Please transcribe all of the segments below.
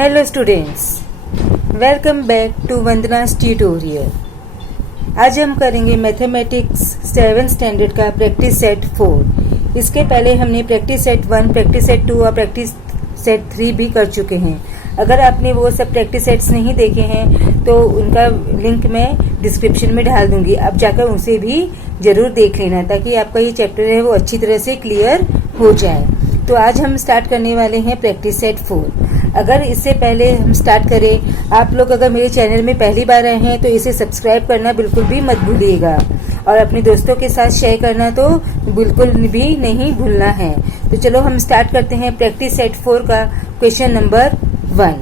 Hello students, welcome back to Vandana's tutorial. आज हम करेंगे मैथमेटिक्स 7th स्टैंडर्ड का प्रैक्टिस सेट 4। इसके पहले हमने प्रैक्टिस सेट 1, प्रैक्टिस सेट 2 और प्रैक्टिस सेट 3 भी कर चुके हैं। अगर आपने वो सब प्रैक्टिस सेट्स नहीं देखे हैं तो उनका लिंक मैं डिस्क्रिप्शन में डाल दूंगी, आप जाकर उसे भी जरूर देख लेना ताकि आपका ये चैप्टर है वो अच्छी तरह से क्लियर हो जाए। तो आज हम स्टार्ट करने वाले हैं प्रैक्टिस सेट 4। अगर इससे पहले हम स्टार्ट करें, आप लोग अगर मेरे चैनल में पहली बार आए हैं तो इसे सब्सक्राइब करना बिल्कुल भी मत भूलिएगा और अपने दोस्तों के साथ शेयर करना तो बिल्कुल भी नहीं भूलना है। तो चलो हम स्टार्ट करते हैं प्रैक्टिस सेट 4 का क्वेश्चन नंबर 1।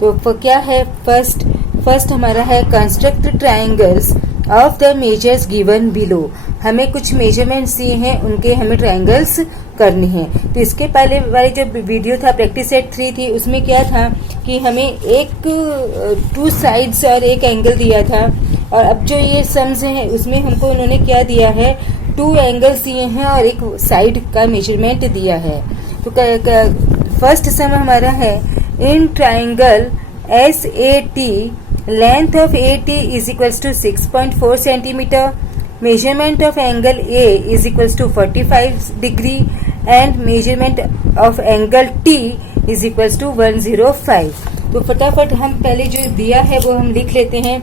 तो क्या है, फर्स्ट हमारा है construct triangles of the measures given below. हमें कुछ मेजरमेंट्स दिए हैं, उनके हमें ट्राइंगल्स करनी है। तो इसके पहले वाली जो वीडियो था प्रैक्टिस सेट 3 थी, उसमें क्या था कि हमें एक 2 साइड्स और एक एंगल दिया था, और अब जो ये सम्स हैं उसमें हमको उन्होंने क्या दिया है, 2 एंगल्स दिए हैं और एक साइड का मेजरमेंट दिया है। तो फर्स्ट सम हमारा है in triangle SAT length of AT is equals to 6.4 centimetre, measurement of angle A is equals to 45 degree and measurement of angle T is equals to 105। तो फटाफट हम पहले जो दिया है वो हम लिख लेते हैं।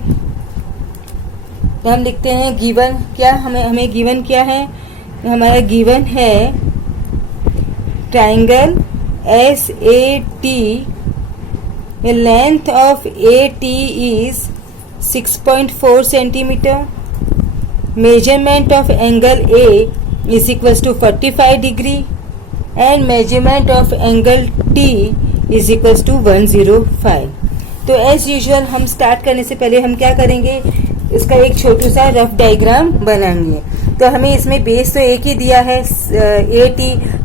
तो हम लिखते हैं गिवन, क्या हमें गिवन क्या है, हमारा गिवन है triangle SAT length of AT is 6.4 centimetre, measurement of angle A is equals to 45 degree and measurement of angle T is equals to 105। तो एज यूजुअल हम स्टार्ट करने से पहले हम क्या करेंगे, इसका एक छोटा सा रफ डायग्राम बनाएंगे। तो हमें इसमें बेस तो एक ही दिया है AT,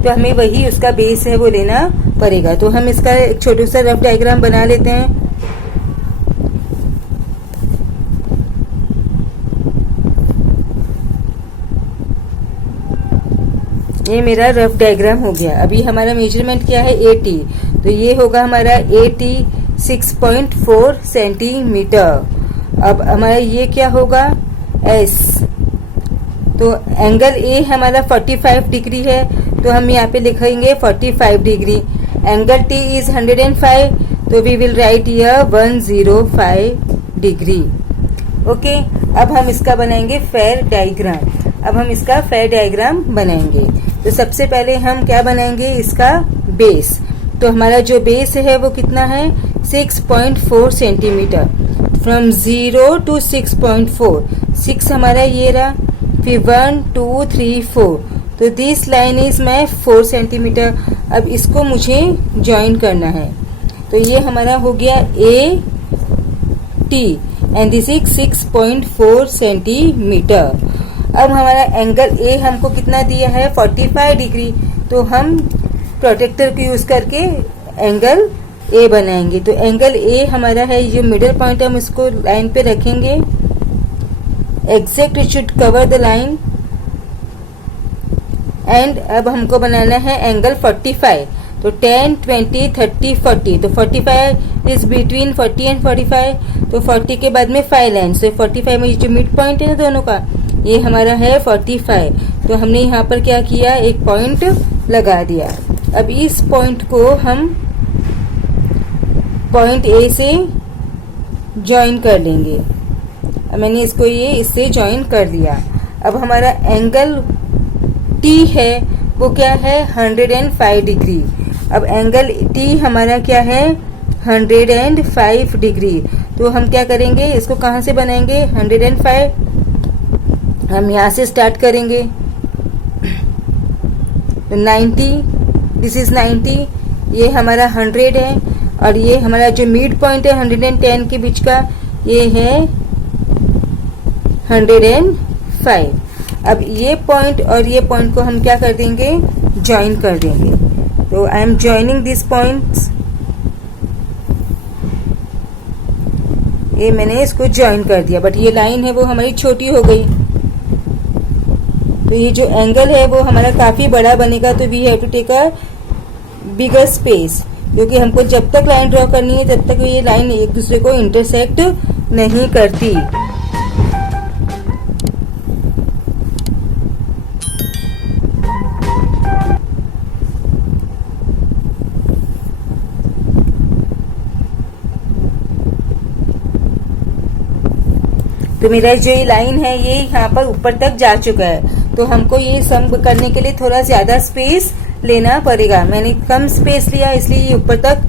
तो हमें वही उसका बेस है वो लेना पड़ेगा। तो हम इसका एक छोटा सा रफ डायग्राम बना लेते हैं। ये मेरा रफ डायग्राम हो गया। अभी हमारा मेजरमेंट क्या है, AT, तो ये होगा हमारा AT 6.4 सेंटीमीटर। अब हमारा ये क्या होगा, S, तो एंगल A हमारा 45 डिग्री है, तो हम यहाँ पे लिखेंगे 45 डिग्री। एंगल T इज 105, तो we will write here 105 degree. Okay, अब हम इसका बनाएंगे फेयर डायग्राम। अब हम इसका फेयर डायग्राम बनाएंगे। तो सबसे पहले हम क्या बनाएंगे, इसका बेस। तो हमारा जो बेस है वो कितना है, 6.4 सेंटीमीटर। फ्रॉम 0 to 6.4, 6 हमारा ये रहा, फिर 1 2 3 4, तो this line is my 4 centimetre. अब इसको मुझे ज्वाइन करना है, तो ये हमारा हो गया AT and this is 6.4 centimetre. अब हमारा एंगल A हमको कितना दिया है, 45 डिग्री, तो हम प्रोटेक्टर को यूज करके एंगल A बनाएंगे। तो एंगल A हमारा है, ये मिडिल पॉइंट, हम इसको लाइन पे रखेंगे, exact it should cover the line. And अब हमको बनाना है एंगल 45, तो 10 20 30 40, तो 45 इज बिटवीन 40 एंड 45, तो 40 के बाद में 5 लाइन, तो 45 में जो मिड पॉइंट है ना दोनों का, ये हमारा है 45। तो हमने यहाँ पर क्या किया, एक पॉइंट लगा दिया। अब इस पॉइंट को हम पॉइंट A से ज्वाइन कर लेंगे। अब मैंने इसको ये इससे ज्वाइन कर दिया। अब हमारा एंगल T है वो क्या है, 105 डिग्री। अब एंगल T हमारा क्या है, 105 डिग्री। तो हम क्या करेंगे, इसको कहाँ से बनाएंगे, 105 हम यहाँ से स्टार्ट करेंगे। 90, दिस इज 90, ये हमारा 100 है, और ये हमारा जो मिड पॉइंट है 110 के बीच का, ये है 105। अब ये पॉइंट और ये पॉइंट को हम क्या कर देंगे, ज्वाइन कर देंगे। तो I am joining this points, ये मैंने इसको ज्वाइन कर दिया, बट ये लाइन है वो हमारी छोटी हो गई। तो ये जो एंगल है वो हमारा काफी बड़ा बनेगा, तो we have to take a bigger space. क्योंकि हमको जब तक लाइन ड्रॉ करनी है तब तक ये लाइन एक दूसरे को इंटरसेक्ट नहीं करती। तो मेरा जो ये लाइन है ये यहाँ पर ऊपर तक जा चुका है, तो हमको ये सम करने के लिए थोड़ा ज्यादा स्पेस लेना पड़ेगा। मैंने कम स्पेस लिया इसलिए ये ऊपर तक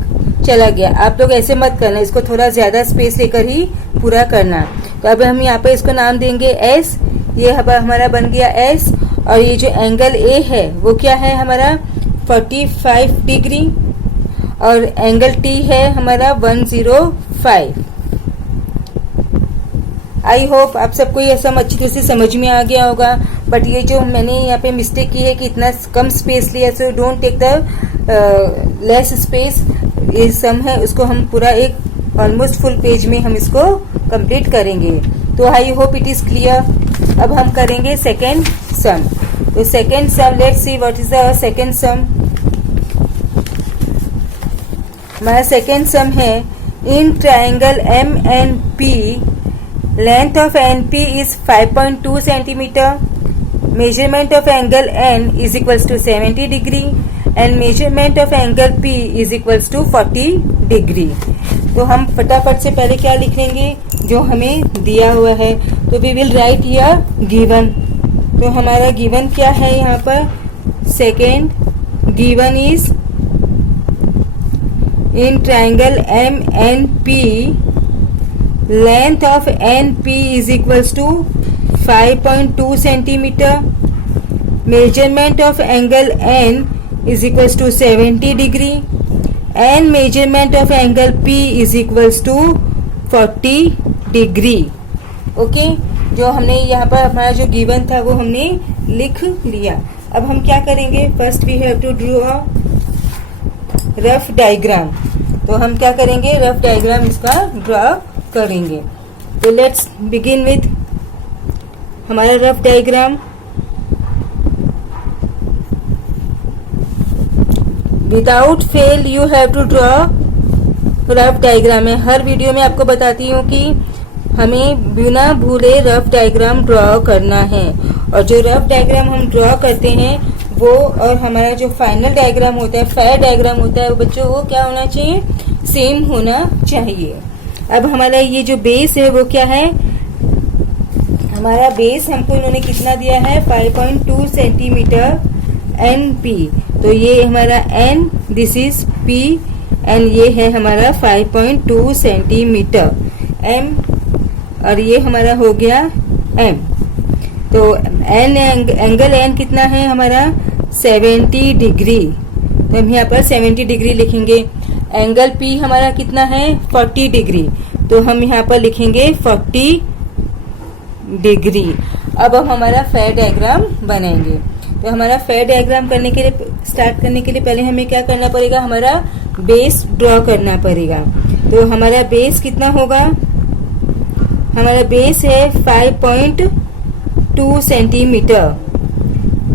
चला गया। आप लोग ऐसे मत करना, इसको थोड़ा ज्यादा स्पेस लेकर ही पूरा करना। तो अब हम यहाँ पे इसको नाम देंगे एस। ये हमारा बन गया एस। और ये जो एंगल ए है वो क्या है हमारा 45 डिग्री, और एंगल टी है हमारा 105। आई होप आप सबको ये सब अच्छी तरह से समझ में आ गया होगा। बट ये जो मैंने यहाँ पे मिस्टेक की है कि इतना कम स्पेस लिया, so don't take the less space. ये सम है उसको हम पूरा एक ऑलमोस्ट फुल पेज में हम इसको कंप्लीट करेंगे। तो I hope it is clear. अब हम करेंगे सेकेंड सम। तो second sum, let's see what is the second sum. हमारा सेकेंड सम है in triangle M N P length of NP is 5.2 centimeter, measurement of angle N is equals to 70 degree and measurement of angle P is equals to 40 degree। तो हम फटाफट से पहले क्या लिख लेंगे जो हमें दिया हुआ है। तो we will write here given. तो हमारा गिवन क्या है यहाँ पर, second given is in triangle M N P length of NP is equals to 5.2 centimeter, measurement of angle N is equals to 70 degree and measurement of angle P is equals to 40 degree। Okay, जो हमने यहाँ पर हमारा जो given था वो हमने लिख लिया। अब हम क्या करेंगे, first we have to draw rough diagram. तो हम क्या करेंगे, रफ डायग्राम इसका ड्रॉ करेंगे। तो लेट्स बिगिन विथ हमारा rough diagram. Without fail you have to draw rough diagram. मैं हर वीडियो में आपको बताती हूँ कि हमें बिना भूले रफ डायग्राम ड्रॉ करना है। और जो रफ डायग्राम हम ड्रॉ करते हैं वो और हमारा जो फाइनल डायग्राम होता है, फेयर डायग्राम होता है, वो बच्चों वो क्या होना चाहिए, सेम होना चाहिए। अब हमारा ये जो बेस है वो क्या है, हमारा बेस हमको इन्होंने कितना दिया है 5.2 सेंटीमीटर NP। तो ये हमारा N, this is P and ये है हमारा 5.2 सेंटीमीटर M और ये हमारा हो गया M। तो N एंगल N कितना है हमारा 70 डिग्री। तो हम यहाँ पर 70 डिग्री लिखेंगे। एंगल P हमारा कितना है 40 डिग्री। तो हम यहाँ पर लिखेंगे 40 डिग्री। अब हम हमारा फेयर डायग्राम बनाएंगे। तो हमारा फेयर डायग्राम करने के लिए, स्टार्ट करने के लिए पहले हमें क्या करना पड़ेगा, हमारा बेस ड्रॉ करना पड़ेगा। तो हमारा बेस कितना होगा, हमारा बेस है 5.2 सेंटीमीटर।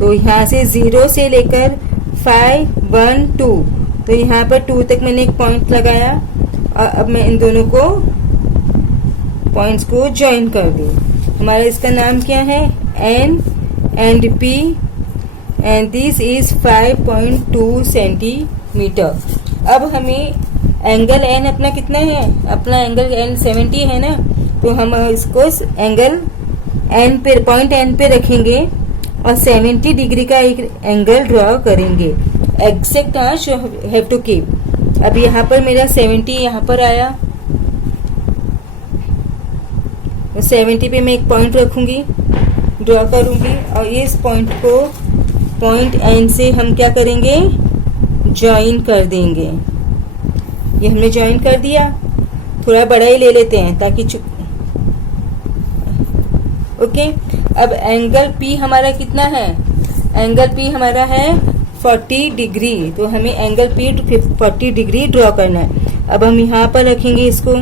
तो यहाँ से 0 से लेकर 5, 1, 2, तो यहाँ पर 2 तक मैंने एक पॉइंट लगाया और अब मैं इन दोनों को पॉइंट्स को ज्वाइन कर दूं। हमारा इसका नाम क्या है, N and P and this is 5.2 centimetre. अब हमें एंगल N अपना कितना है, अपना एंगल N 70 है ना, तो हम इसको एंगल N पे, पॉइंट N पे रखेंगे और 70 डिग्री का एक एंगल ड्रॉ करेंगे। Exact have to keep. अब यहाँ पर मेरा 70 यहाँ पर आया, तो 70 पे मैं एक पॉइंट रखूंगी, ड्रॉ करूंगी और इस पॉइंट को पॉइंट N से हम क्या करेंगे, ज्वाइन कर देंगे। ये हमने ज्वाइन कर दिया। थोड़ा बड़ा ही ले लेते हैं ताकि ओके। अब एंगल P हमारा कितना है, एंगल P हमारा है 40 डिग्री। तो हमें एंगल P 40 डिग्री ड्रॉ करना है। अब हम यहाँ पर रखेंगे इसको।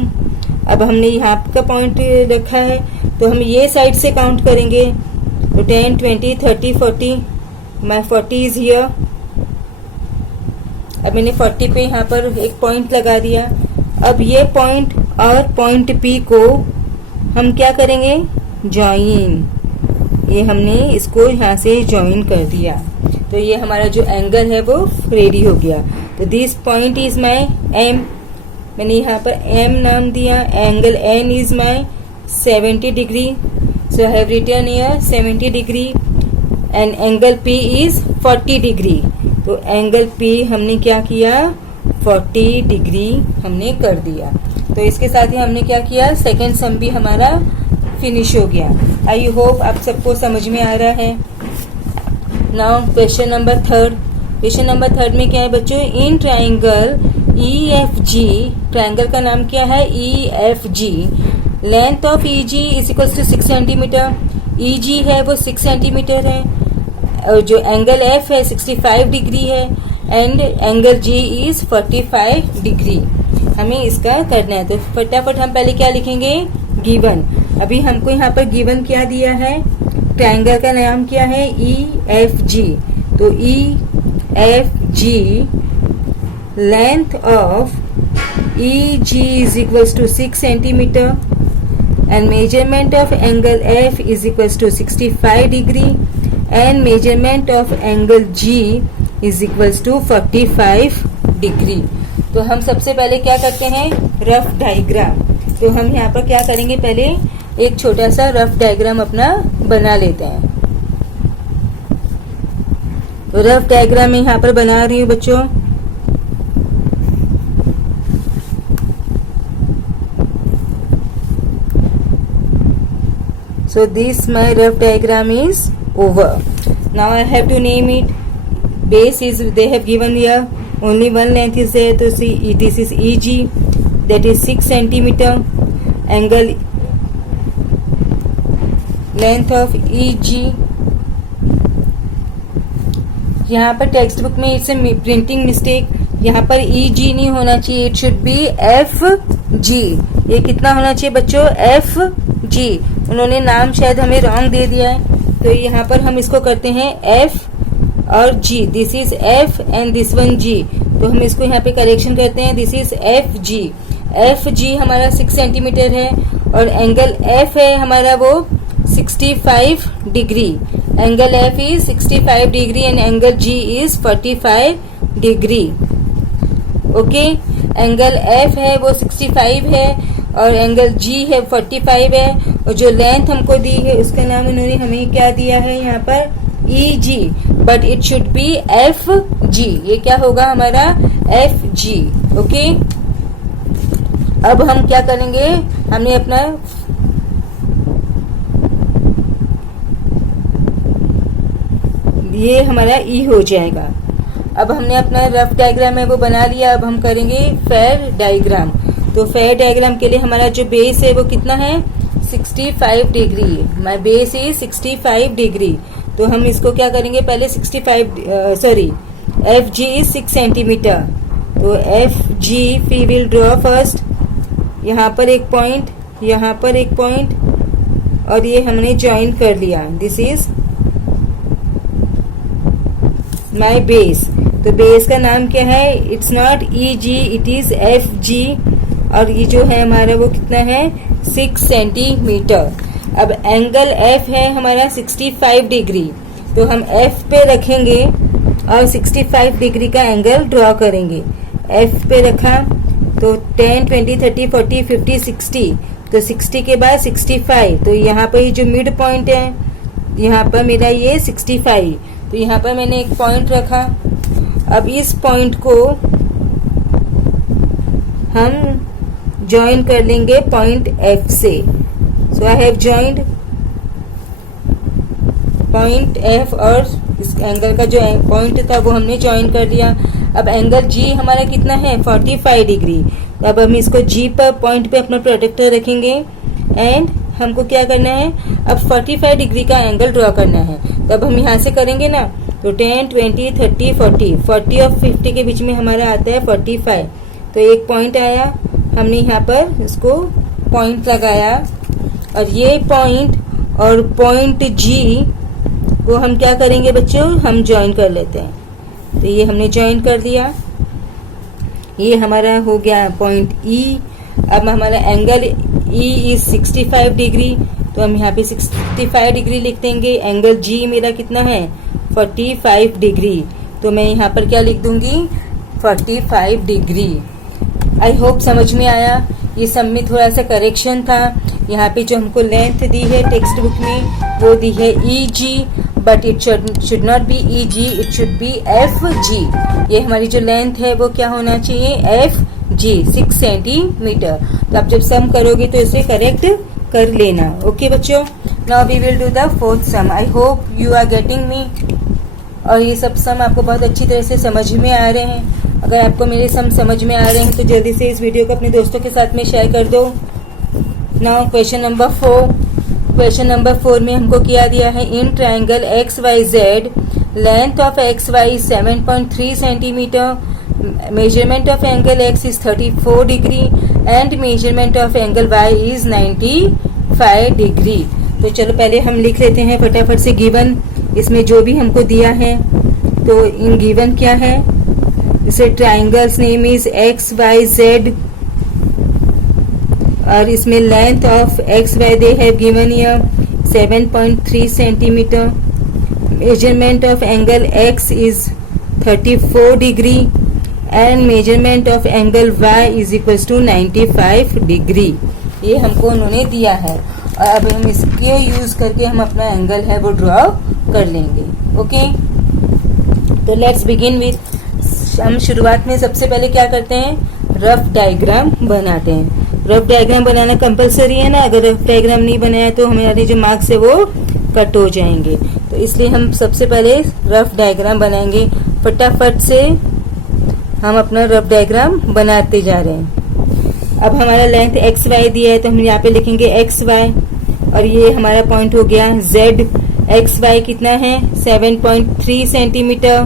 अब हमने यहाँ का पॉइंट रखा है तो हम ये साइड से काउंट करेंगे। तो 10, 20, 30, 40, माई 40 इज हियर। अब मैंने 40 पे यहाँ पर एक पॉइंट लगा दिया। अब ये पॉइंट और पॉइंट P को हम क्या करेंगे, ज्वाइन। ये हमने इसको यहाँ से ज्वाइन कर दिया, तो ये हमारा जो एंगल है वो रेडी हो गया। तो this point is my M, मैंने यहाँ पर M नाम दिया। Angle N is my 70 degree, so I have written here 70 degree and angle P is 40 degree. तो एंगल P हमने क्या किया, 40 डिग्री हमने कर दिया। तो इसके साथ ही हमने क्या किया, सेकेंड सम भी हमारा फिनिश हो गया। आई होप आप सबको समझ में आ रहा है। Now question number third. Question number third में क्या है बच्चों, इन ट्राइंगल EFG, ट्राइंगल का नाम क्या है EFG, length of EG is equal to 6 centimetre. EG है वो 6 सेंटीमीटर है, और जो एंगल F है 65 डिग्री है and angle G is 45 degree. हमें इसका करना है, तो फटाफट हम पहले क्या लिखेंगे, गिवन। अभी हमको यहाँ पर गिवन क्या दिया है, ट्रायंगल का नाम क्या है EFG। तो EFG length of EG is equals to 6 centimetre and measurement of angle F is equals to 65 degree and measurement of angle G is equals to 45 degree. तो हम सबसे पहले क्या करते हैं, रफ डायग्राम। तो हम यहाँ पर क्या करेंगे, पहले एक छोटा सा रफ डायग्राम अपना बना लेते हैं। तो रफ डायग्राम मैं यहाँ पर बना रही हूँ बच्चों। So this my rough diagram is over. Now I have to name it. Base is they have given here. Only one length is there. So see, this is EG, that is 6 centimeter. Angle length of EG. यहाँ पर text book में it's a printing mistake, यहाँ पर EG नहीं होना चाहिए, it should be FG। ये कितना होना चाहिए बच्चों, FG। उन्होंने नाम शायद हमें रॉन्ग दे दिया है, तो यहाँ पर हम इसको करते हैं F और G। This is F and this one G, तो हम इसको यहाँ पे करेक्शन करते हैं, दिस इज FG। FG हमारा 6 सेंटीमीटर है और एंगल F है हमारा वो 65 degree. Angle F is 65 degree and angle G is 45 degree. Okay, angle F है वो 65 है और एंगल G है 45 है, और जो लेंथ हमको दी है उसका नाम उन्होंने हमें क्या दिया है यहाँ पर EG, but it should be FG। ये क्या होगा हमारा FG। ओके, अब हम क्या करेंगे, हमने अपना ये हमारा E हो जाएगा। अब हमने अपना रफ डायग्राम है वो बना लिया। अब हम करेंगे फेयर डायग्राम। तो फेयर डायग्राम के लिए हमारा जो बेस है वो कितना है, 65 degree. My base is 65 degree. तो हम इसको क्या करेंगे, पहले 65 सॉरी FG इज 6 सेंटीमीटर। तो FG we will draw first, यहाँ पर एक पॉइंट, यहाँ पर एक पॉइंट, और ये हमने ज्वाइन कर लिया। This is my base. तो बेस का नाम क्या है, it's not EG, it is FG, और ये जो है हमारा वो कितना है, 6 सेंटीमीटर। अब एंगल F है हमारा 65 डिग्री, तो हम F पे रखेंगे और 65 डिग्री का एंगल ड्रॉ करेंगे। F पे रखा तो 10, 20, 30, 40, 50, 60, तो 60 के बाद 65, तो यहाँ पर ये जो मिड पॉइंट है यहाँ पर मेरा ये 65, तो यहाँ पर मैंने एक पॉइंट रखा। अब इस पॉइंट को हम ज्वाइन कर लेंगे पॉइंट F से। So I have joined point F और इस एंगल का जो पॉइंट था वो हमने ज्वाइन कर दिया। अब एंगल G हमारा कितना है, 45 डिग्री। तो अब हम इसको G पर पॉइंट पे अपना प्रोटेक्टर रखेंगे एंड हमको क्या करना है, अब 45 डिग्री का एंगल ड्रॉ करना है। तो अब हम यहाँ से करेंगे ना, तो 10, 20, 30, 40 और 50 के बीच में हमारा आता है 45। तो एक पॉइंट आया, हमने यहाँ पर इसको पॉइंट लगाया, और ये पॉइंट और पॉइंट G को हम क्या करेंगे बच्चों, हम ज्वाइन कर लेते हैं। तो ये हमने ज्वाइन कर दिया। ये हमारा हो गया पॉइंट E। अब हमारा एंगल E इज 65 डिग्री, तो हम यहाँ पे 65 डिग्री लिख देंगे। एंगल G मेरा कितना है 45 डिग्री, तो मैं यहाँ पर क्या लिख दूंगी 45 डिग्री। आई होप समझ में आया। ये सब में थोड़ा सा करेक्शन था। यहाँ पे जो हमको लेंथ दी है टेक्स्ट बुक में वो दी है EG, but it should not be EG, it should be FG। ये हमारी जो लेंथ है वो क्या होना चाहिए FG, 6 सेंटीमीटर। तो आप जब सम करोगे तो इसे करेक्ट कर लेना। ओके बच्चों, now we will do the fourth sum. I hope you are getting me. और ये सब सम आपको बहुत अच्छी तरह से समझ में आ रहे हैं। अगर आपको मेरे सम समझ में आ रहे हैं तो जल्दी से इस वीडियो को अपने दोस्तों के साथ में शेयर कर दो। Now question number 4। Question number 4 में हमको क्या दिया है, in triangle XYZ length of XY 7.3 centimetre, measurement of angle X is 34 degree and measurement of angle Y is 95 degree. तो चलो पहले हम लिख लेते हैं फटाफट से गिवन, इसमें जो भी हमको दिया है। तो इन गिवन क्या है, जैसे ट्राइंगल्स नेम इज XYZ और इसमें length of XY they have given here 7.3 centimetre, measurement of angle X is 34 degree and measurement of angle Y is equals to 95 degree. ये हमको उन्होंने दिया है और अब हम इसके यूज करके हम अपना एंगल है वो ड्रॉ कर लेंगे। ओके, तो लेट्स बिगिन विथ, हम शुरुआत में सबसे पहले क्या करते हैं, रफ डायग्राम बनाते हैं। रफ डायग्राम बनाना कंपलसरी है ना, अगर रफ डायग्राम नहीं बनाया तो हमारे जो मार्क्स है वो कट हो जाएंगे। तो इसलिए हम सबसे पहले रफ डायग्राम बनाएंगे। फटाफट से हम अपना रफ डायग्राम बनाते जा रहे हैं। अब हमारा लेंथ XY दिया है तो हम यहाँ पे लिखेंगे XY और ये हमारा पॉइंट हो गया Z। XY कितना है 7.3 सेंटीमीटर,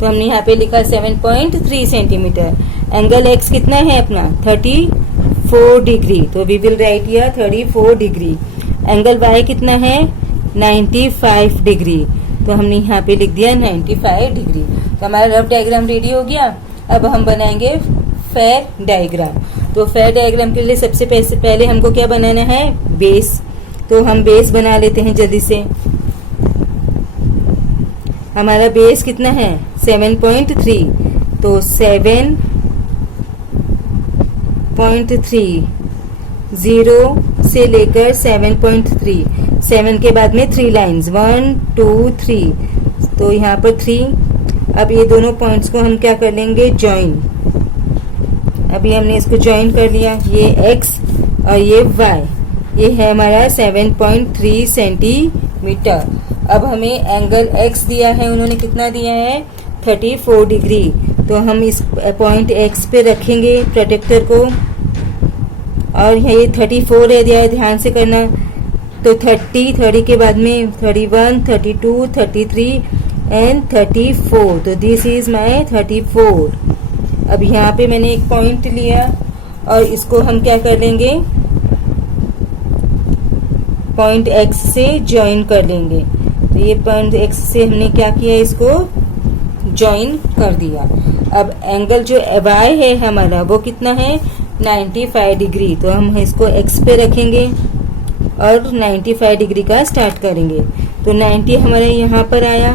तो हमने यहाँ पे लिखा 7.3 सेंटीमीटर। एंगल X कितना है अपना 34 डिग्री, तो we will write here 34 degree. Angle Y कितना है 95 डिग्री, तो हमने यहाँ पे लिख दिया 95 डिग्री। तो हमारा रफ डायग्राम रेडी हो गया। अब हम बनाएंगे फेयर डायग्राम। तो फेयर डायग्राम के लिए सबसे पहले हमको क्या बनाना है, बेस। तो हम बेस बना लेते हैं जल्दी से। हमारा बेस कितना है 7.3, तो 7.3 0 से लेकर 7.3, 7 के बाद में 3 लाइन्स 1 2 3, तो यहाँ पर 3। अब ये दोनों पॉइंट्स को हम क्या कर लेंगे, ज्वाइन। अभी हमने इसको ज्वाइन कर लिया, ये X और ये Y, ये है हमारा 7.3 सेंटीमीटर। अब हमें एंगल X दिया है, उन्होंने कितना दिया है 34 डिग्री, तो हम इस पॉइंट X पे रखेंगे प्रोटेक्टर को और ये 34 है दिया है, ध्यान से करना। तो 30 के बाद में 31 32 33 एंड 34, तो दिस इज माय 34। अब यहाँ पे मैंने एक पॉइंट लिया और इसको हम क्या कर लेंगे, पॉइंट X से ज्वाइन कर लेंगे। तो ये पॉइंट X से हमने क्या किया, इसको ज्वाइन कर दिया। अब एंगल जो Y है हमारा वो कितना है 95 डिग्री, तो हम इसको X पे रखेंगे और 95 डिग्री का स्टार्ट करेंगे। तो 90 हमारे यहाँ पर आया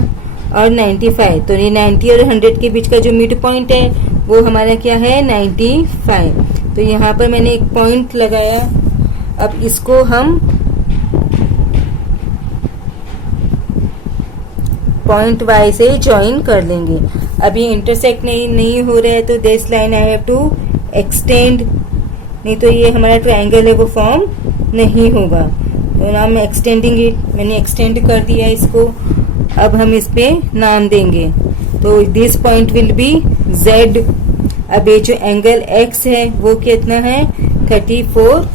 और 95, तो ये 90 और 100 के बीच का जो मिड पॉइंट है वो हमारा क्या है 95। तो यहाँ पर मैंने एक पॉइंट लगाया। अब इसको हम पॉइंट Y से ज्वाइन कर लेंगे। अभी इंटरसेक्ट नहीं हो रहा है तो this line I have to extend, नहीं तो ये हमारा ट्रायंगल है वो फॉर्म नहीं होगा। तो नाम एक्सटेंडिंग इट, मैंने एक्सटेंड कर दिया इसको। अब हम इस पे नाम देंगे, तो this point will be Z। अब ये जो एंगल X है वो कितना है 34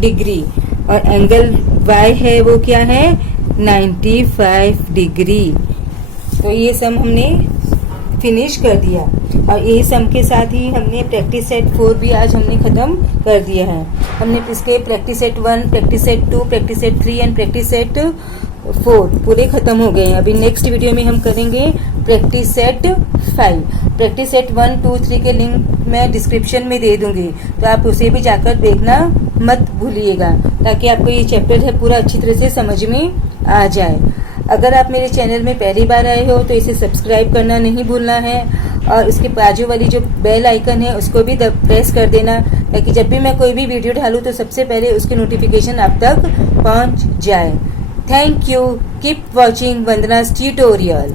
डिग्री और एंगल Y है वो क्या है 95 डिग्री। तो ये सम हमने फिनिश कर दिया और ये सम के साथ ही हमने प्रैक्टिस सेट 4 भी आज हमने खत्म कर दिया है। हमने इसके practice set 1, practice set 2, practice set 3 and practice set 4 पूरे खत्म हो गए हैं। अभी नेक्स्ट वीडियो में हम करेंगे प्रैक्टिस सेट 5। प्रैक्टिस सेट 1, 2, 3 के लिंक मैं डिस्क्रिप्शन में दे दूंगी, तो आप उसे भी जाकर देखना मत भूलिएगा, ताकि आपको ये चैप्टर है पूरा अच्छी तरह से समझ में आ जाए। अगर आप मेरे चैनल में पहली बार आए हो तो इसे सब्सक्राइब करना नहीं भूलना है, और उसके बाजू वाली जो बेल आइकन है उसको भी प्रेस कर देना, ताकि जब भी मैं कोई भी वीडियो डालूं तो सबसे पहले उसकी नोटिफिकेशन आप तक पहुंच जाए। Thank you. Keep watching Vandana's tutorial.